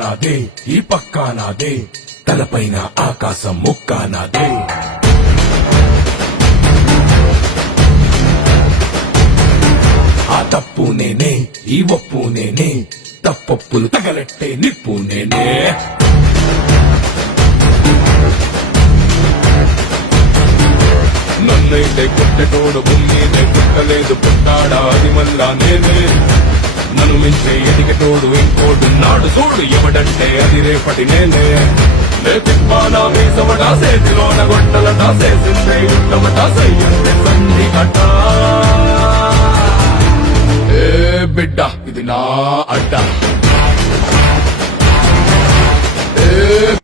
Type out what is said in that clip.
నాదే, ఈ పక్కా నాదే, తలపైన ఆకాశం ముక్కా నాదే. ఆ తప్పు నేనే, ఈ ఒప్పు నేనే, తప్పొప్పులు తగలెట్టే నిప్పు నేనే. నన్నైతే కొట్టెటోడు భూమినే పుట్టలేదు, పుట్టాడా అది మళ్ళా నేనే. నన్ను మించే ఎదిగటోడు ఇంకోడు నాడు చూడు, ఎవడంటే అది రేపటి నేనే. తిప్పానా మీసమట, చేతిలోన గొట్టలట, చేసిందే యుద్ధమట, సయ్యంటే సంధి కట. ఏ బిడ్డ ఇది నా అడ్డ.